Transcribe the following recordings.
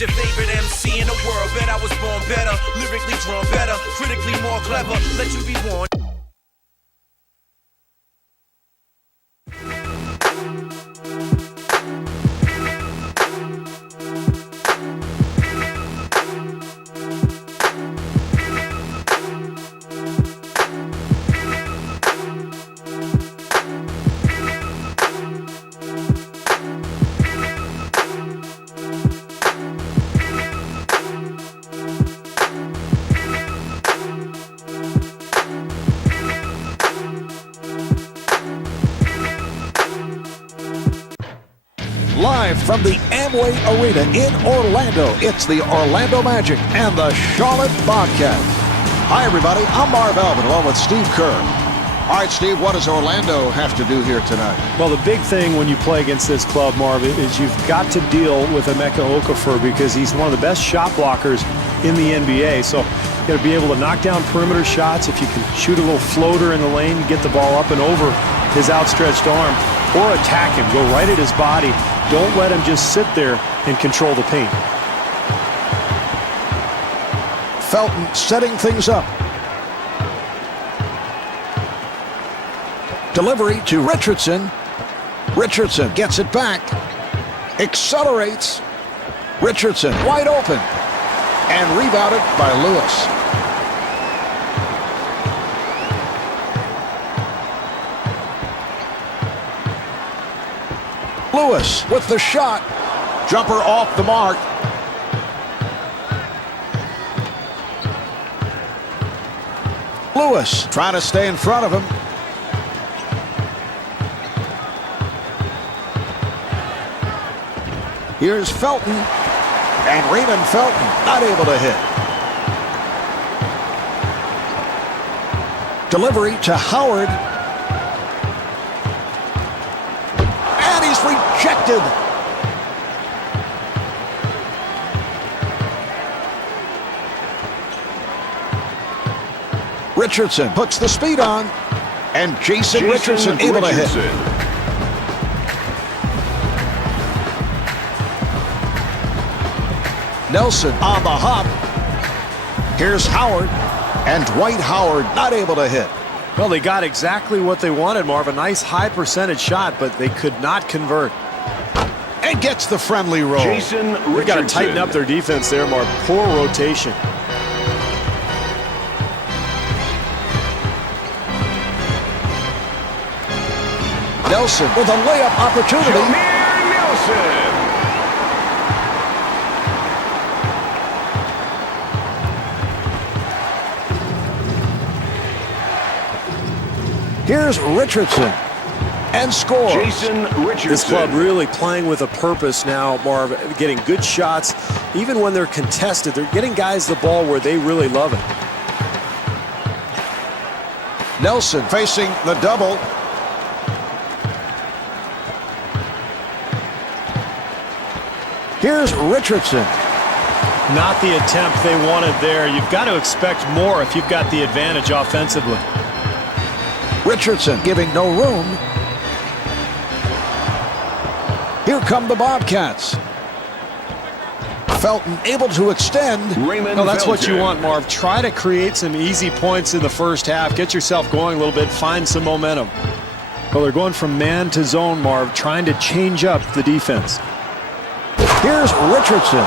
not your favorite MC in the world. Bet I was born better, lyrically drawn better, critically more clever. Let you be warned. Live from the Amway Arena in Orlando, it's the Orlando Magic and the Charlotte Bobcats. Hi, everybody. I'm Marv Albin, along with Steve Kerr. All right, Steve, what does Orlando have to do here tonight? Well, the big thing when you play against this club, Marv, is you've got to deal with Emeka Okafor because he's one of the best shot blockers in the NBA. So you've got to be able to knock down perimeter shots. If you can shoot a little floater in the lane, get the ball up and over his outstretched arm, or attack him, go right at his body. Don't let him just sit there and control the paint. Felton setting things up. Delivery to Richardson. Richardson gets it back. Accelerates. Richardson wide open. And rebounded by Lewis. Lewis with the shot. Jumper off the mark. Lewis trying to stay in front of him. Here's Felton. And Raymond Felton not able to hit. Delivery to Howard. And he's rejected. Richardson puts the speed on. And Jason Richardson able to hit. Nelson on the hop. Here's Howard. And Dwight Howard not able to hit. Well, they got exactly what they wanted, Marv. A nice high percentage shot, but they could not convert. And gets the friendly roll. They've got to tighten up their defense there, Marv. Poor rotation. Nelson with a layup opportunity. Nelson. Here's Richardson. And scores. Jason Richardson. This club really playing with a purpose now, Marv. Getting good shots. Even when they're contested, they're getting guys the ball where they really love it. Nelson facing the double. Here's Richardson. Not the attempt they wanted there. You've got to expect more if you've got the advantage offensively. Richardson giving no room. Here come the Bobcats. Felton able to extend. No, that's what you want, Marv. Try to create some easy points in the first half. Get yourself going a little bit. Find some momentum. Well, they're going from man to zone, Marv, trying to change up the defense. Here's Richardson.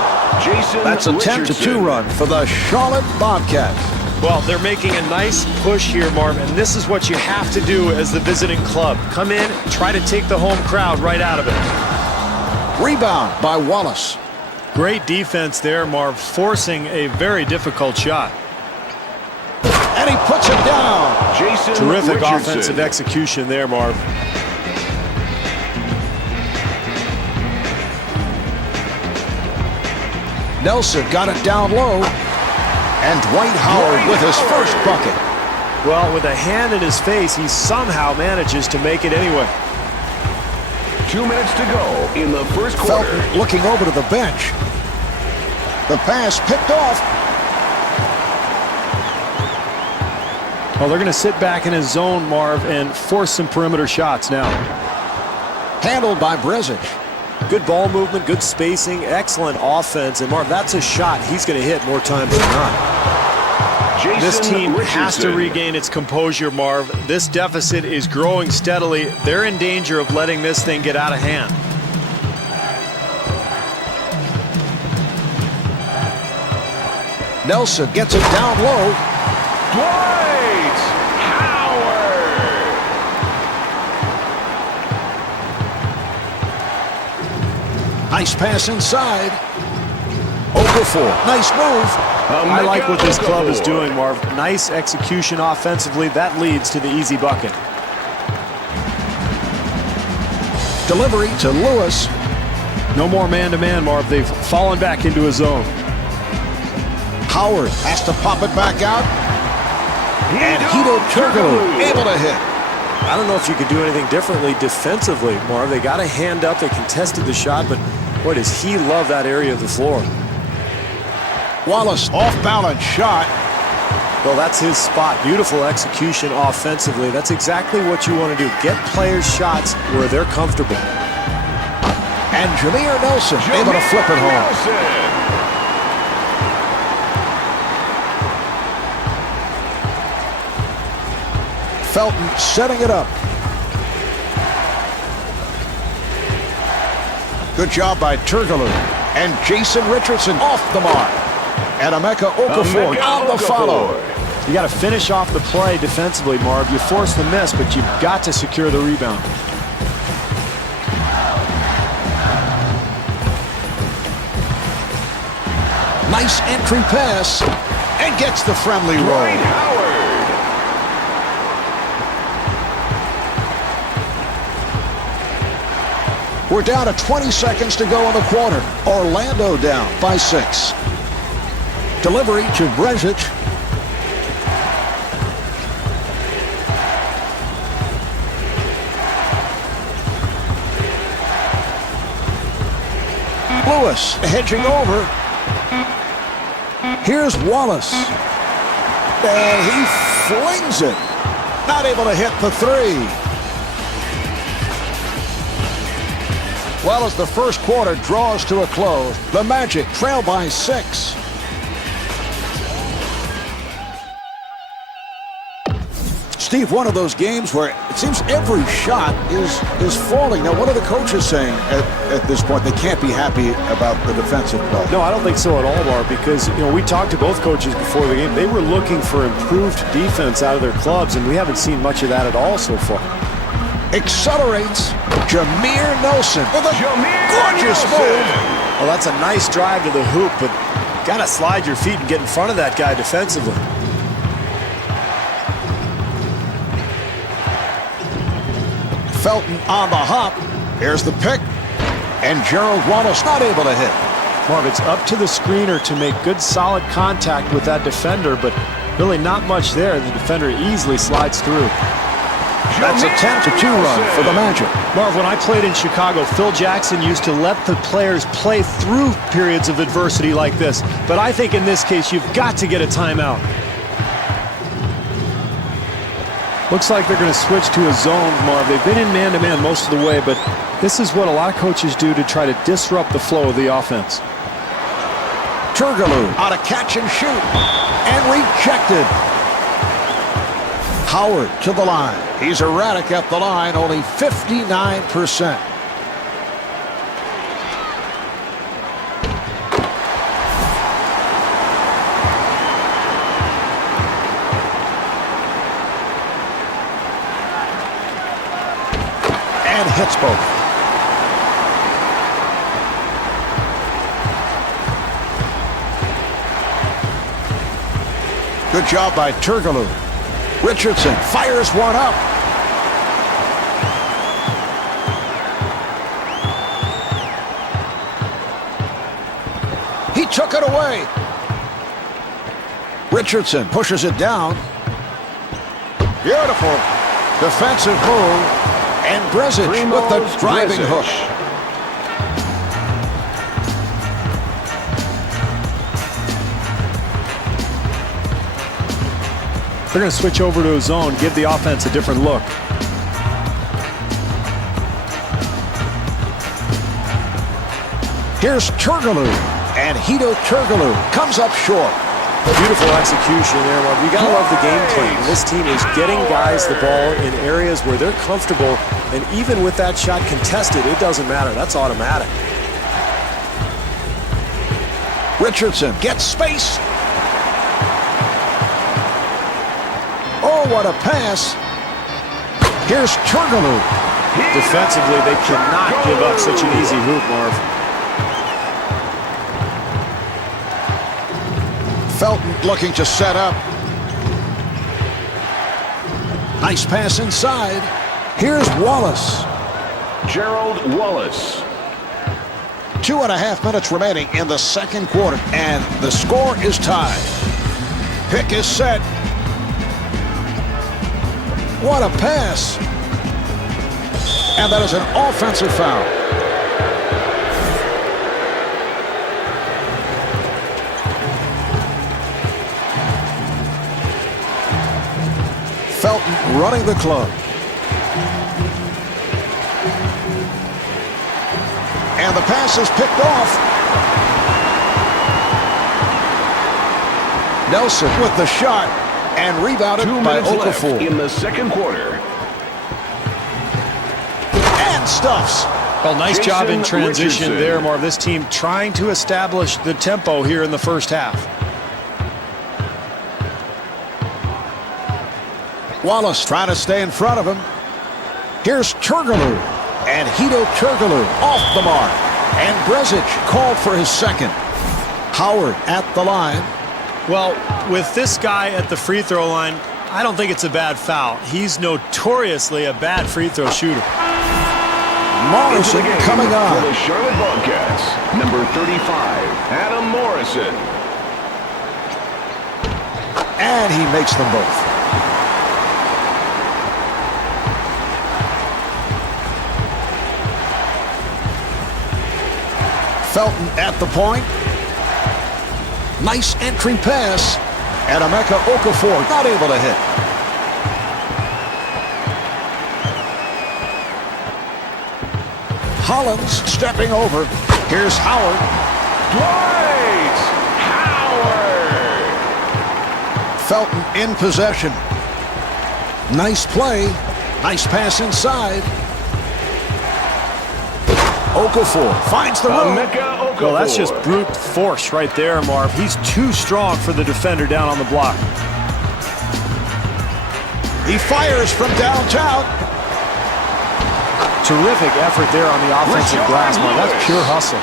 That's a 10-2 run for the Charlotte Bobcats. Well, they're making a nice push here, Marv, and this is what you have to do as the visiting club. Come in, try to take the home crowd right out of it. Rebound by Wallace. Great defense there, Marv, forcing a very difficult shot. And he puts it down. Terrific offensive execution there, Marv. Nelson got it down low. And Dwight Howard with his first bucket. Well, with a hand in his face, he somehow manages to make it anyway. 2 minutes to go in the first quarter. Felton looking over to the bench. The pass picked off. Well, they're going to sit back in his zone, Marv, and force some perimeter shots now. Handled by Brezic. Good ball movement, good spacing, excellent offense. And Marv, that's a shot he's going to hit more times than not. This team has to regain its composure, Marv. This deficit is growing steadily. They're in danger of letting this thing get out of hand. Nelson gets it down low. Dwight Howard. Nice pass inside. Okafor, nice move. I like what this club is doing, Marv. Nice execution offensively. That leads to the easy bucket. Delivery to Lewis. No more man-to-man, Marv. They've fallen back into a zone. Howard has to pop it back out. And Hito Turkoglu able to hit. I don't know if you could do anything differently defensively, Marv. They got a hand up. They contested the shot, but boy, does he love that area of the floor. Wallace off-balance shot. Well, that's his spot. Beautiful execution offensively. That's exactly what you want to do. Get players shots where they're comfortable. And Jameer Nelson able to flip it home. Felton setting it up. Good job by Turkoglu. And Jason Richardson off the mark. And Emeka Okafor on the follow. You got to finish off the play defensively, Marv. You force the miss, but you've got to secure the rebound. Nice entry pass. And gets the friendly roll. We're down to 20 seconds to go in the quarter. Orlando down by 6. Delivery to Brezic. Lewis hedging over. Here's Wallace. And he flings it. Not able to hit the three. Well, as the first quarter draws to a close, the Magic trail by 6. Steve, one of those games where it seems every shot is falling. Now, what are the coaches saying at this point? They can't be happy about the defensive play. No, I don't think so at all, Mark, because we talked to both coaches before the game. They were looking for improved defense out of their clubs, and we haven't seen much of that at all so far. Accelerates Jameer Nelson with a gorgeous move. Well, that's a nice drive to the hoop, but got to slide your feet and get in front of that guy defensively. Felton on the hop. Here's the pick. And Gerald Wallace not able to hit. Marv, it's up to the screener to make good solid contact with that defender, but really not much there. The defender easily slides through. That's a 10-2 run for the Magic. Marv, when I played in Chicago, Phil Jackson used to let the players play through periods of adversity like this. But I think in this case, you've got to get a timeout. Looks like they're going to switch to a zone, Marv. They've been in man-to-man most of the way, but this is what a lot of coaches do to try to disrupt the flow of the offense. Turkoglu on a catch and shoot. And rejected. Howard to the line. He's erratic at the line, only 59%. And hits both. Good job by Turkoglu. Richardson fires one up. He took it away. Richardson pushes it down. Beautiful defensive move. And Brezic with the driving hook. They're going to switch over to a zone, give the offense a different look. Here's Turgaloo, and Hito Turgaloo comes up short. Beautiful execution there, Marv. You got to love the game plan. This team is getting guys the ball in areas where they're comfortable, and even with that shot contested, it doesn't matter. That's automatic. Richardson gets space. Oh, what a pass. Here's Turgaloo. Defensively, they cannot give up such an easy hoop, Marv. Felton looking to set up. Nice pass inside. Here's Wallace. Gerald Wallace. 2.5 minutes remaining in the second quarter, and the score is tied. Pick is set. What a pass. And that is an offensive foul. Felton running the club. And the pass is picked off. Nelson with the shot and rebounded 2 by minutes left Okafor. in the second quarter. And stuffs. Well, nice job in transition Richardson. there, Marv. This team trying to establish the tempo here in the first half. Wallace trying to stay in front of him. Here's Turgaloo. And Hito Turgaloo off the mark. And Brezic called for his second. Howard at the line. Well, with this guy at the free throw line, I don't think it's a bad foul. He's notoriously a bad free throw shooter. Morrison coming For on. the Charlotte Bobcats, number 35, Adam Morrison. And he makes them both. Felton at the point. Nice entry pass. And Emeka Okafor not able to hit. Hollins stepping over. Here's Howard. Dwight Howard. Felton in possession. Nice play. Nice pass inside. Okafor finds the room. Emeka Okafor. Well, that's just brute force right there, Marv. He's too strong for the defender down on the block. He fires from downtown. Terrific effort there on the offensive Richard glass, Marv. That's Lewis. pure hustle.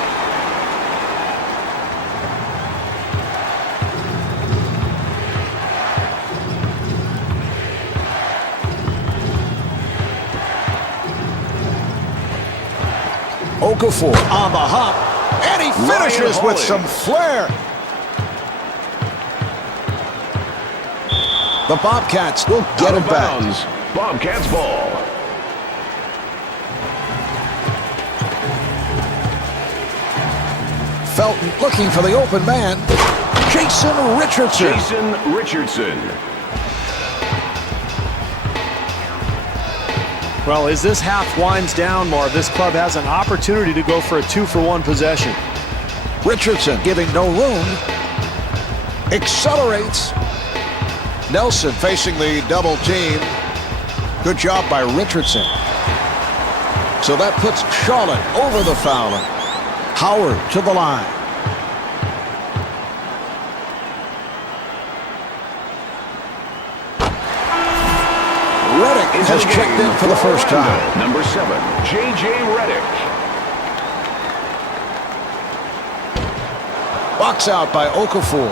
Okafor on the hop, and he finishes Ryan with some flair. The Bobcats will get it back. Bounds. Bobcats ball. Felton looking for the open man. Jason Richardson. Jason Richardson. Well, as this half winds down, Marv, this club has an opportunity to go for a 2-for-1 possession. Richardson giving no room. Accelerates. Nelson facing the double team. Good job by Richardson. So that puts Charlotte over the foul line. Howard to the line. Redick has checked in for the first time. Number 7, J.J. Redick. Box out by Okafor.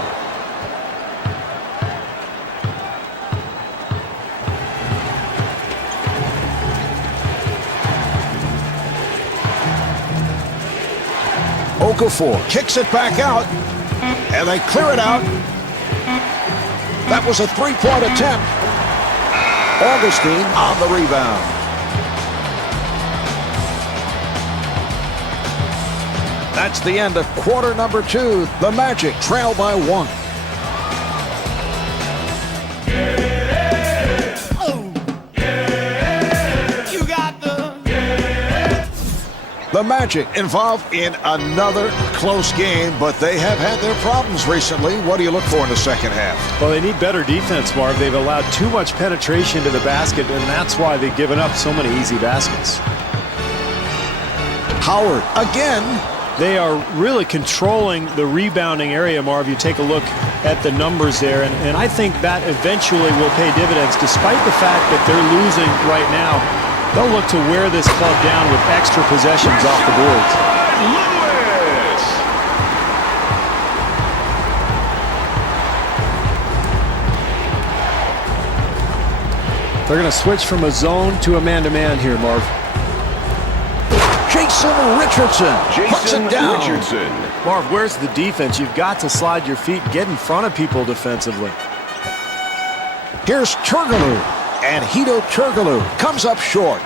Okafor kicks it back out, and they clear it out. That was a three-point attempt. Augustine on the rebound. That's the end of quarter number 2. The Magic trail by 1. The Magic involved in another close game, but they have had their problems recently. What do you look for in the second half? Well, they need better defense, Marv. They've allowed too much penetration to the basket, and that's why they've given up so many easy baskets. Howard again. They are really controlling the rebounding area, Marv. You take a look at the numbers there, and I think that eventually will pay dividends. Despite the fact that they're losing right now, they'll look to wear this club down with extra possessions off the boards. Lewis! They're going to switch from a zone to a man-to-man here, Marv. Jason Richardson puts it down. Richardson. Marv, where's the defense? You've got to slide your feet, get in front of people defensively. Here's Turkoglu, and Hedo Turkoglu comes up short.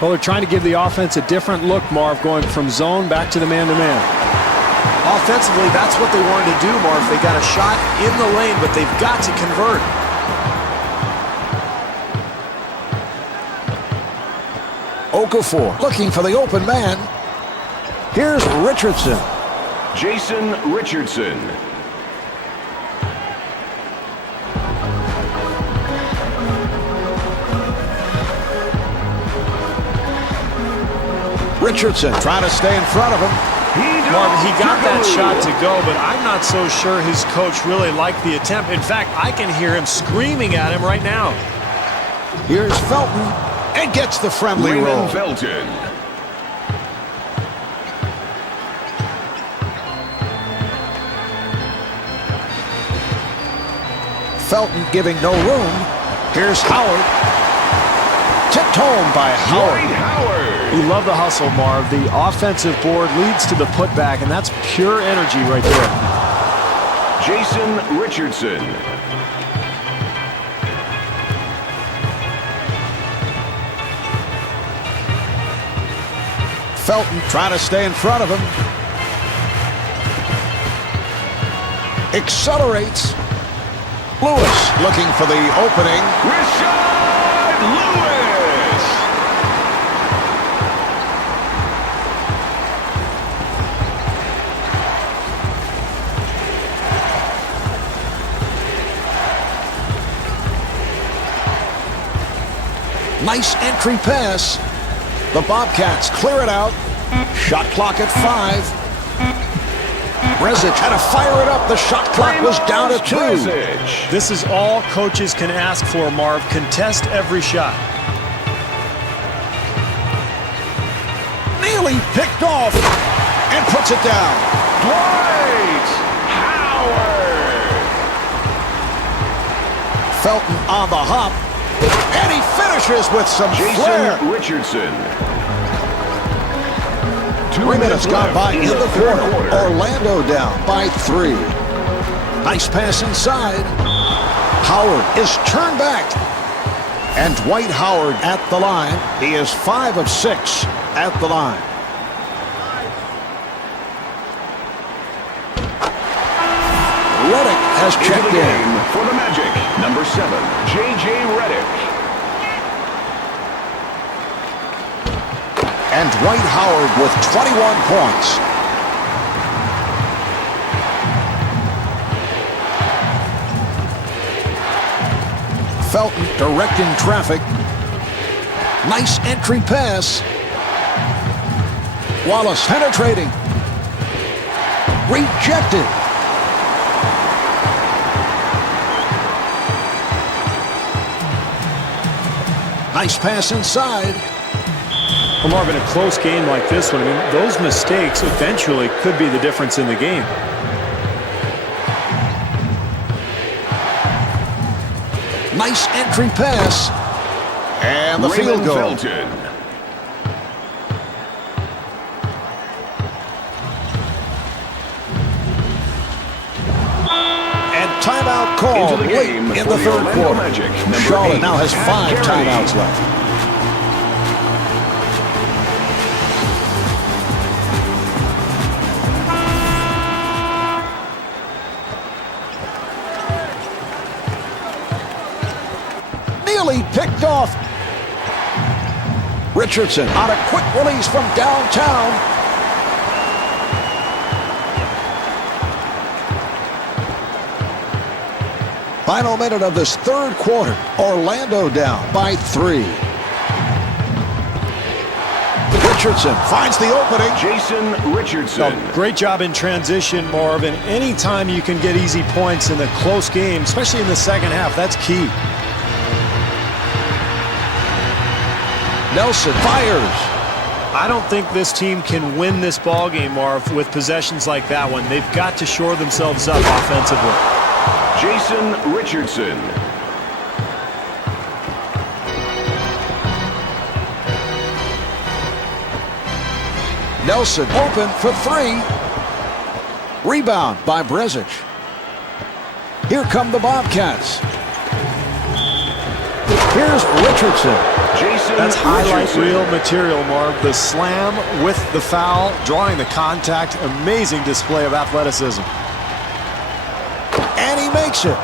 Well, they're trying to give the offense a different look, Marv, going from zone back to the man-to-man. Offensively, that's what they wanted to do, Marv. They got a shot in the lane, but they've got to convert. Okafor looking for the open man. Here's Richardson. Jason Richardson. Richardson trying to stay in front of him. Marvin, he got that shot to go, but I'm not so sure his coach really liked the attempt. In fact, I can hear him screaming at him right now. Here's Felton, and gets the friendly roll. Raymond Felton. Felton giving no room. Here's Howard. Tipped home by Howard. Dwight Howard. You love the hustle, Marv. The offensive board leads to the putback, and that's pure energy right there. Jason Richardson. Felton trying to stay in front of him. Accelerates. Lewis looking for the opening. Rashard Lewis. Nice entry pass. The Bobcats clear it out. Shot clock at 5. Bresic had to fire it up. The shot clock was down to 2. Bresic. This is all coaches can ask for, Marv. Contest every shot. Nearly picked off and puts it down. Dwight Howard. Felton on the hop. And he finishes with some Jason flair. Richardson. 3 minutes gone by in the quarter. Orlando down by 3. Nice pass inside. Howard is turned back. And Dwight Howard at the line. He is 5 of 6 at the line. Redick has checked in. For the Magic, number 7, J.J. Redick. And Dwight Howard with 21 points. Felton directing traffic. Nice entry pass. Wallace penetrating. Rejected. Nice pass inside. Well, Marvin, a close game like this one, I mean, those mistakes eventually could be the difference in the game. Nice entry pass. And the field goal. Felton. And timeout called Into the late game in for the the third Orlando quarter. Magic, number Charlotte 8, now has 5 Gary. timeouts left. Nearly picked off. Richardson on a quick release from downtown. Final minute of this third quarter. Orlando down by 3. Richardson finds the opening. Jason Richardson. Oh, great job in transition, Marvin. Anytime you can get easy points in a close game, especially in the second half, that's key. Nelson fires. I don't think this team can win this ball game, Marv, with possessions like that one. They've got to shore themselves up offensively. Jason Richardson. Nelson open for 3. Rebound by Brezic. Here come the Bobcats. Here's Richardson. Jason That's highlight Richardson. reel material, Marv. The slam with the foul, drawing the contact. Amazing display of athleticism. And he makes it.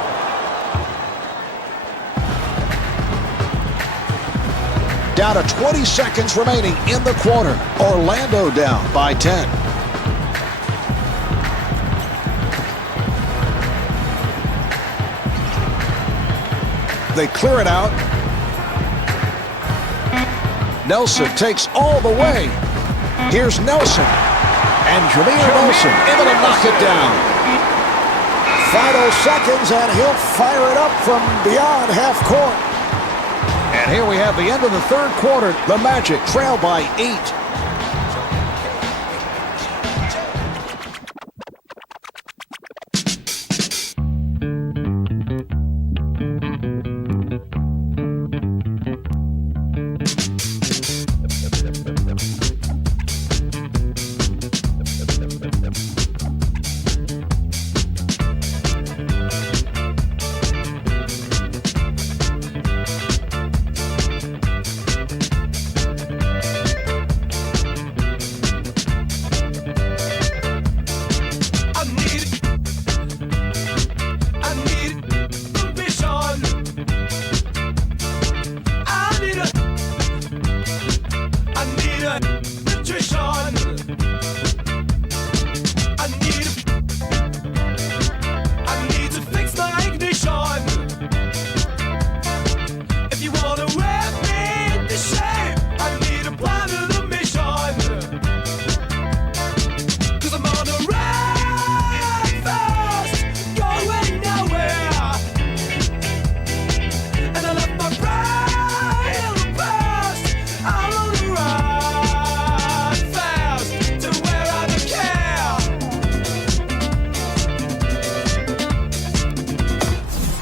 Down to 20 seconds remaining in the quarter. Orlando down by 10. They clear it out. Nelson takes all the way. Here's Nelson. And Jameer Nelson able to knock it down. Final seconds, and he'll fire it up from beyond half court. And here we have the end of the third quarter. The Magic trail by 8.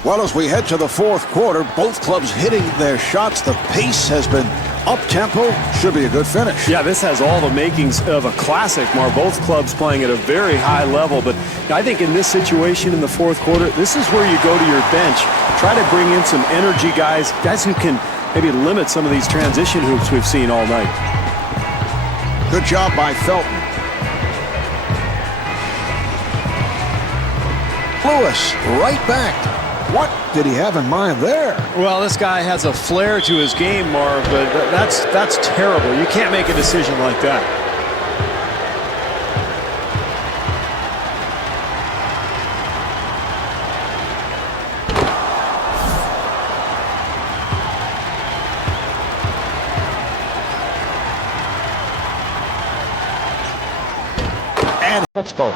Well, as we head to the fourth quarter, both clubs hitting their shots. The pace has been up-tempo. Should be a good finish. Yeah, this has all the makings of a classic, Marv. Both clubs playing at a very high level. But I think in this situation in the fourth quarter, this is where you go to your bench. Try to bring in some energy guys who can maybe limit some of these transition hoops we've seen all night. Good job by Felton. Lewis, right back. What did he have in mind there? Well, this guy has a flair to his game, Marv, but that's terrible. You can't make a decision like that. And it's both.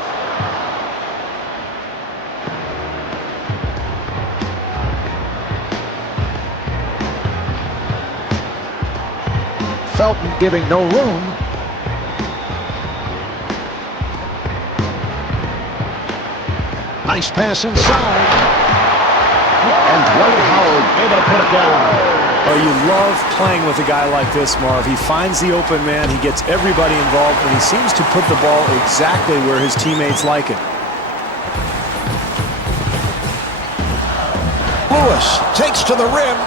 Felton giving no room. Nice pass inside. And Dwight Howard able to put it down. Oh, you love playing with a guy like this, Marv. He finds the open man, he gets everybody involved, and he seems to put the ball exactly where his teammates like it. Lewis takes to the rim.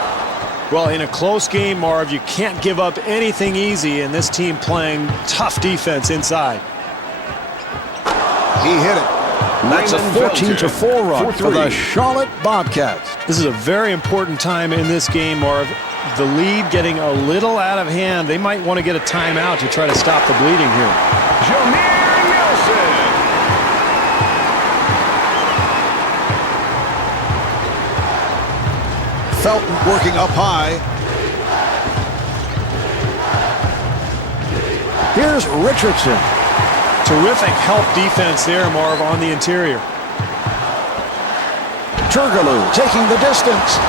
Well, in a close game, Marv, you can't give up anything easy, and this team playing tough defense inside. He hit it. That's a 14-4 run for the Charlotte Bobcats. This is a very important time in this game, Marv. the lead getting a little out of hand. They might want to get a timeout to try to stop the bleeding here. Jameer Nelson. Felton working up high. Here's Richardson. Terrific help defense there, Marv, on the interior. Turgaloo taking the distance.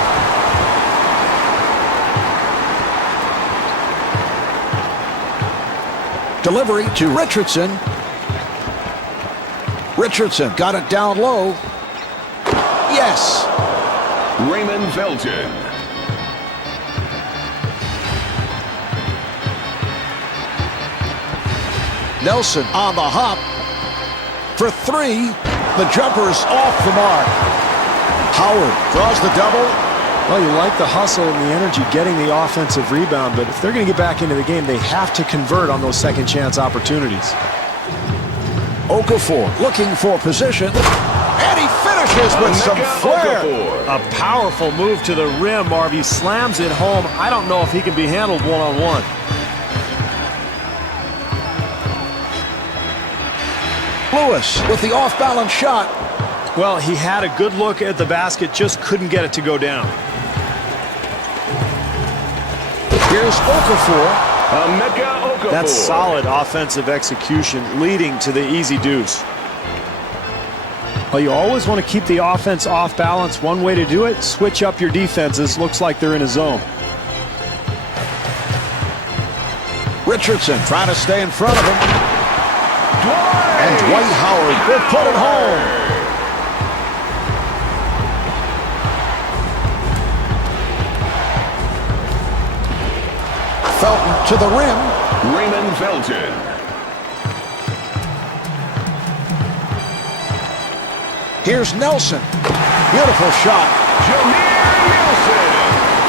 Delivery to Richardson. Richardson got it down low. Yes. Raymond Felton. Nelson on the hop for three. The jumper's off the mark. Howard draws the double. Well, you like the hustle and the energy getting the offensive rebound, but if they're going to get back into the game, they have to convert on those second chance opportunities. Okafor looking for position, and he finishes with some flair. A powerful move to the rim, Marv. He slams it home. I don't know if he can be handled one-on-one. Lewis with the off-balance shot. Well, he had a good look at the basket, just couldn't get it to go down. Here's Okafor. Okafor. That's solid offensive execution, leading to the easy deuce. Well, you always want to keep the offense off balance. One way to do it, switch up your defenses. Looks like they're in a zone. Richardson trying to stay in front of him. And Dwight Howard will put it home. Felton to the rim. Raymond Felton. Here's Nelson. Beautiful shot. Jameer Nelson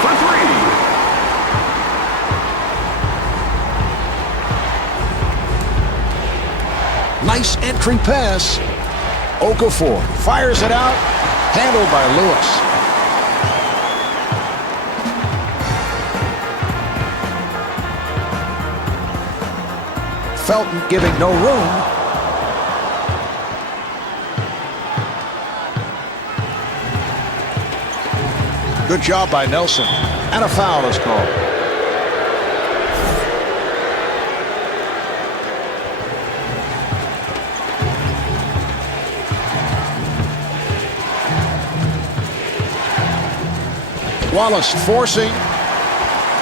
for three. Nice entry pass. Okafor fires it out. Handled by Lewis. Felton giving no room. Good job by Nelson. And a foul is called. Wallace forcing.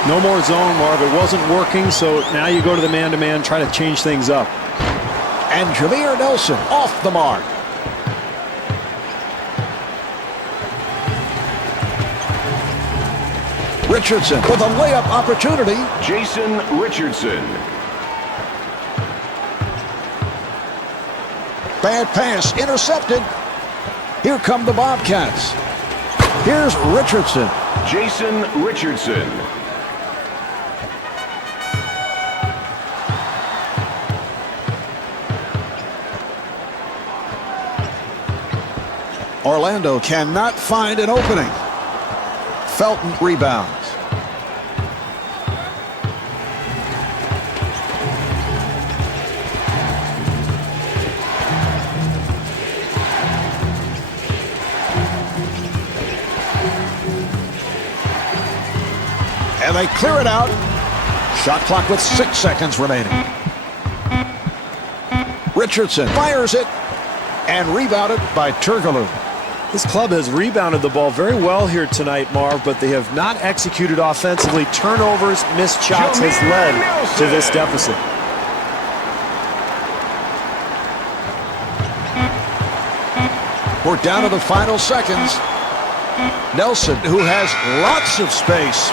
No more zone, Marv. It wasn't working, so now you go to the man-to-man, try to change things up. And Jameer Nelson off the mark. Richardson with a layup opportunity. Jason Richardson. Bad pass intercepted. Here come the Bobcats. Here's Richardson. Jason Richardson. Orlando cannot find an opening. Felton rebounds. And they clear it out. Shot clock with 6 seconds remaining. Richardson fires it and rebounded by Turgaloo. This club has rebounded the ball very well here tonight, Marv, but they have not executed offensively. Turnovers, missed shots has led to this deficit. We're down to the final seconds. Nelson, who has lots of space.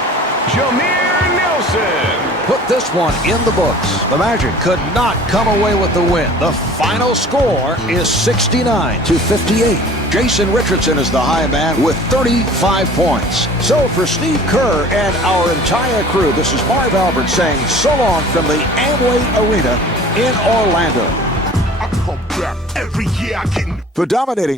Jameer Nelson. Put this one in the books. The Magic could not come away with the win. The final score is 69-58. Jason Richardson is the high man with 35 points. So for Steve Kerr and our entire crew, this is Marv Albert saying so long from the Amway Arena in Orlando. I come back every year I get For dominating